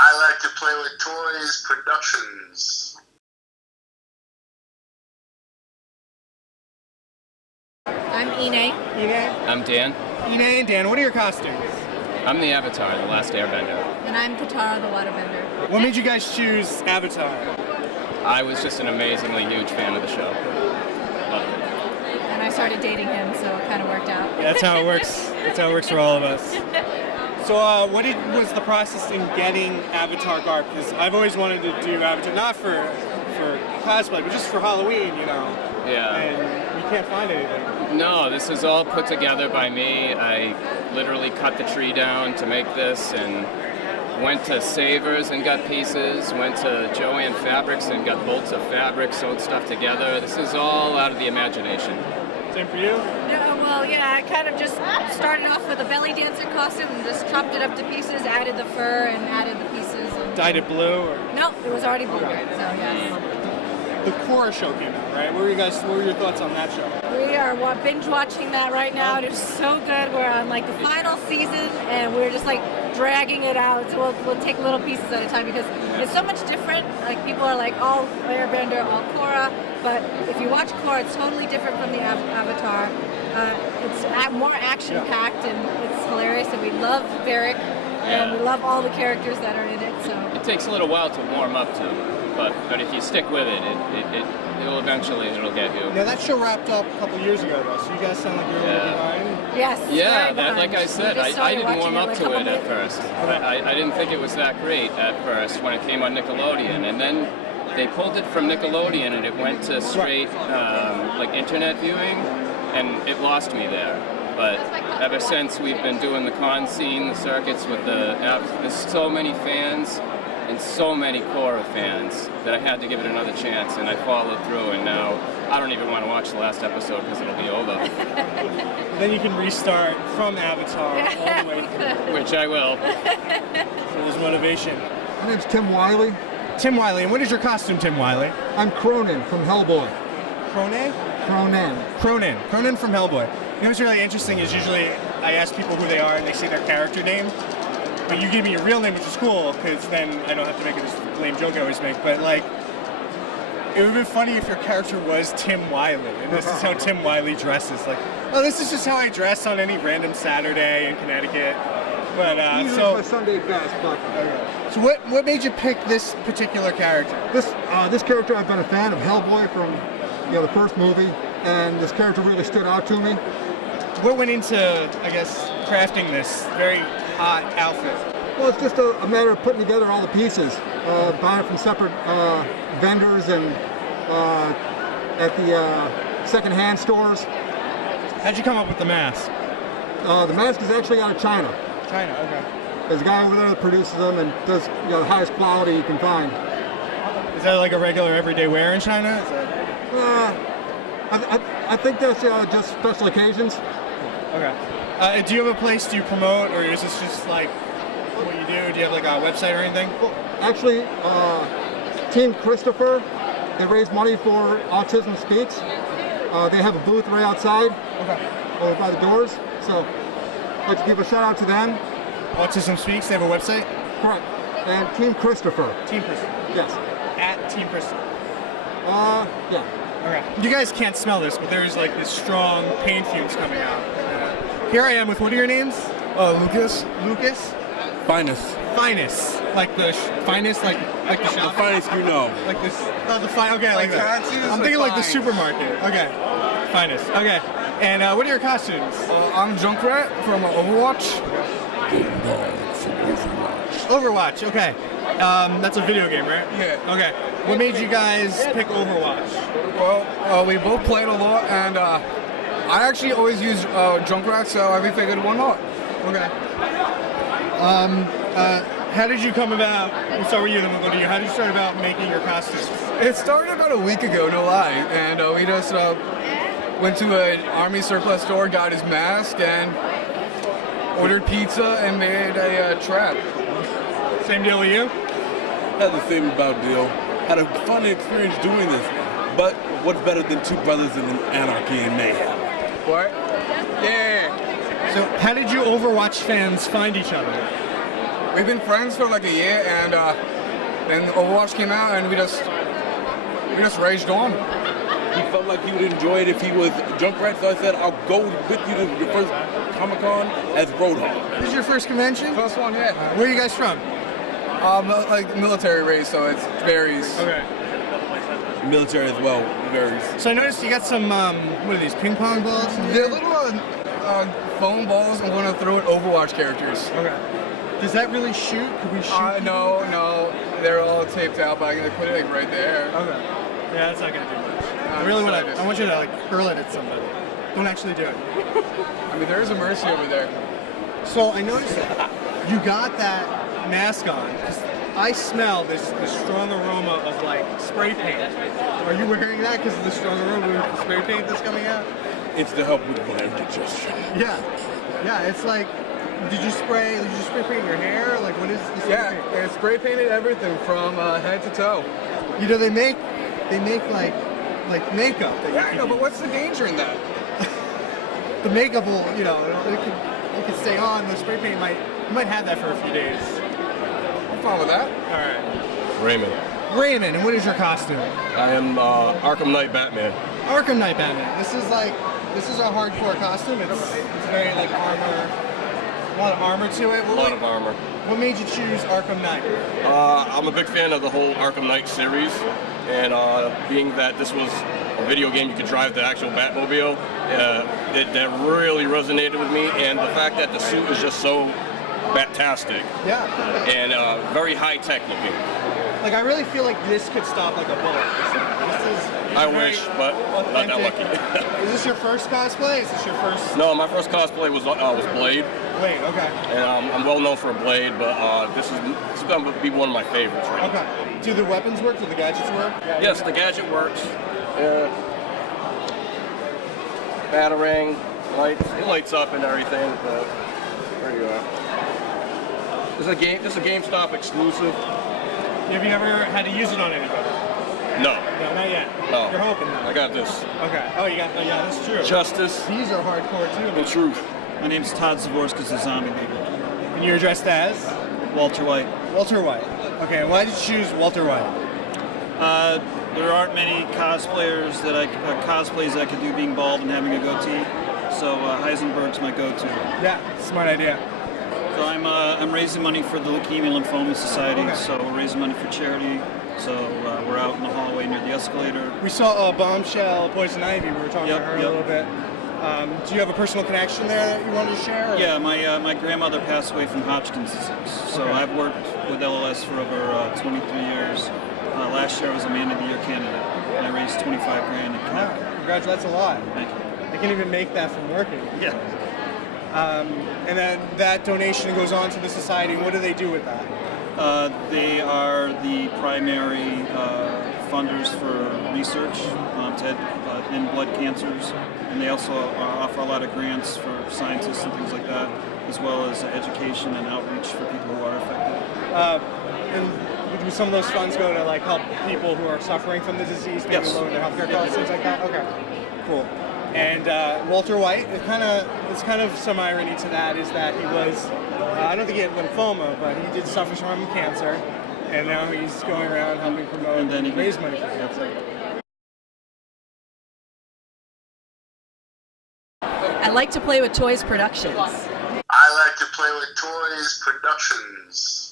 I like to play with Toys Productions. I'm Ine. I'm Dan. Ine and Dan, what are your costumes? I'm the Avatar, the Last Airbender. And I'm Katara, the Waterbender. What made you guys choose Avatar? I was just an amazingly huge fan of the show. Loved it. And I started dating him, so it kind of worked out. Yeah, that's how it works. That's how it works for all of us. So what was the process in getting Avatar garb? Because I've always wanted to do Avatar, not for cosplay, but just for Halloween, you know. Yeah. And you can't find anything. No, this is all put together by me. I literally cut the tree down to make this and went to Savers and got pieces, went to Joann Fabrics and got bolts of fabric, sewed stuff together. This is all out of the imagination. Same for you? Well, yeah, I kind of just started off with a belly dancer costume and just chopped it up to pieces, added the fur and added the pieces. And Dyed it blue? Or? No, it was already blue, so yes. The Korra show came out, right? What were your thoughts on that show? We are binge watching that right now. It's so good. We're on like the final season and we're just like dragging it out. So we'll take little pieces at a time because it's so much different. Like people are like all Airbender, all Korra, but if you watch Korra, it's totally different from the Avatar. It's more action-packed and it's hilarious. And we love Varric and we love all the characters that are in it. So it takes a little while to warm up to. But if you stick with it, it'll eventually get you. Yeah, that show wrapped up a couple years ago, though. So you guys sound like you're a little behind. Yes. Yeah, like I said, I didn't warm up to it at first. I didn't think it was that great at first when it came on Nickelodeon, and then they pulled it from Nickelodeon and it went to straight like internet viewing, and it lost me there. But ever since we've been doing the con scene, the circuits with there's so many fans. And so many Korra fans that I had to give it another chance, and I followed through, and now I don't even want to watch the last episode because it'll be over. Then you can restart from Avatar all the way through. Which I will. So there's motivation. My name's Tim Wiley. Tim Wiley, and what is your costume, Tim Wiley? I'm Cronin from Hellboy. Cronin? Cronin from Hellboy. You know what's really interesting is usually I ask people who they are and they say their character name. But you give me your real name, which is cool, because then I don't have to make this lame joke I always make. But like, it would have been funny if your character was Tim Wiley, and this is how Tim Wiley dresses. Like, oh, this is just how I dress on any random Saturday in Connecticut. But so my Sunday best. But so what made you pick this particular character? This character, I've been a fan of Hellboy from the first movie, and this character really stood out to me. What went into, I guess, crafting this very hot outfit? Well, it's just a matter of putting together all the pieces, buying from separate vendors and at the second-hand stores. How'd you come up with the mask? The mask is actually out of China. China, okay. There's a guy over there that produces them and does the highest quality you can find. Is that like a regular everyday wear in China? I think that's just special occasions. Okay. Do you have a place you promote, or is this just like what you do? Do you have like a website or anything? Well, actually, Team Christopher, they raise money for Autism Speaks. They have a booth right outside, over by the doors. So I'd like to give a shout out to them. Autism Speaks, they have a website? Correct. And Team Christopher. Team Christopher? Yes. At Team Christopher? Yeah. Okay. You guys can't smell this, but there's like this strong paint fumes coming out. Here I am with, what are your names? Lucas. Lucas? Finest. Like the finest, like the shop? The finest you know. Like this, okay, like that. I'm thinking like the supermarket. Okay. Finest. Okay. And what are your costumes? I'm Junkrat from Overwatch. Overwatch, okay. That's a video game, right? Yeah. Okay. What made you guys pick Overwatch? Well, we both played a lot, and I actually always use Junkrat, so I figured why not? Okay. How did you come about, we'll start with you, then we'll go to you. How did you start about making your costumes? It started about a week ago, no lie, and we just went to an army surplus store, got his mask, and ordered pizza and made a trap. Same deal with you? Had the same about deal. Had a fun experience doing this. But what's better than two brothers in anarchy and mayhem? What? Yeah. So how did you Overwatch fans find each other? We've been friends for like a year, and then Overwatch came out, and we just raged on. He felt like he would enjoy it if he was Junkrat, so I said, I'll go with you to your first ComiConn as Roadhog. This is your first convention? First one, yeah. Where are you guys from? Like military race, so it varies. Okay. Military as well, varies. So I noticed you got some, what are these, ping pong balls? They're little foam balls. I'm going to throw at Overwatch characters. Okay. Does that really shoot? Could we shoot? No. They're all taped out, but I'm going to put it like right there. Okay. Yeah, that's not going to do much. I really want to, I want you to like hurl it at somebody. Don't actually do it. I mean, there's a Mercy over there. So I noticed that you got that mask on. I smell this strong aroma of like spray paint. Are you wearing that because of the strong aroma of spray paint that's coming out? It's to help with brand digestion. Yeah. It's like, did you spray paint your hair? Like, what is the spray paint? Yeah, and spray painted everything from head to toe. You know, they make like makeup. That Yeah, I know, but what's the danger in that? The makeup will, it could stay on. The spray paint you might have that for a few days. I'm fine with that. All right. Raymond, and what is your costume? I am Arkham Knight Batman. Arkham Knight Batman. This is a hardcore costume. It's very like armor, a lot of armor to it. A lot of armor. What made you choose Arkham Knight? I'm a big fan of the whole Arkham Knight series, and being that this was a video game you could drive the actual Batmobile, that really resonated with me, and the fact that the suit is just so Bat-tastic. Yeah. And very high-tech looking. Like, I really feel like this could stop like a bullet. I wish, but not that lucky. Is this your first cosplay? Is this your first? No, my first cosplay was Blade. Blade, okay. And I'm well known for Blade, but this is going to be one of my favorites right now. Okay. Do the weapons work? Do the gadgets work? Yes, the gadget works. Batarang, it lights up and everything, but there you are. This is a GameStop exclusive. Have you ever had to use it on anybody? No. No, not yet. No. You're hoping though. I got this. Okay. Oh, yeah, that's true. Justice. These are hardcore too. The truth. My name's Todd Zavorska's a zombie baby. And you're dressed as? Walter White. Walter White. Okay, why did you choose Walter White? There aren't many cosplays that I could do being bald and having a goatee, so Heisenberg's my go-to. Yeah, smart idea. So I'm raising money for the Leukemia Lymphoma Society, so we're raising money for charity. So we're out in the hallway near the escalator. We saw Bombshell, Poison Ivy. We were talking to her a little bit. Do you have a personal connection there that you wanted to share? Or? Yeah, my grandmother passed away from Hodgkin's disease. So I've worked with LLS for over 23 years. Last year I was a Man of the Year candidate, and I raised $25,000 in Connecticut. Wow, congrats, that's a lot. Thank you. I can't even make that from working. Yeah. And then that donation goes on to the society. What do they do with that? They are the primary funders for research in blood cancers, and they also offer a lot of grants for scientists and things like that, as well as education and outreach for people who are affected. And do some of those funds go to like help people who are suffering from the disease, maybe lower their healthcare costs, things like that? Okay, cool. And Walter White, it's kind of some irony to that is that he was, I don't think he had lymphoma, but he did suffer from cancer, and now he's going around helping promote and raise money for cancer. I like to play with Toys Productions. I like to play with Toys Productions.